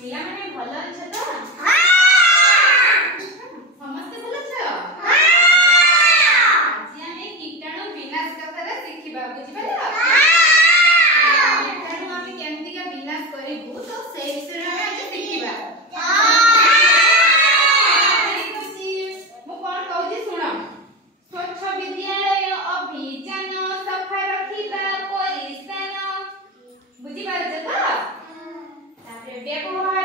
पिला माने भलो छ तो समस्त भलो छ आज हमें कीटाणु विनाश कथा शिखिबा बुझि पालो कीटाणु हमें केमती का विनाश करिबु तो से विषय में आज शिखिबा मो कोन कहूजी सुनो स्वच्छ विद्यालय अभियान सफा रखिबा परिस्तान बुझि पारछ तो तापर व्यवहार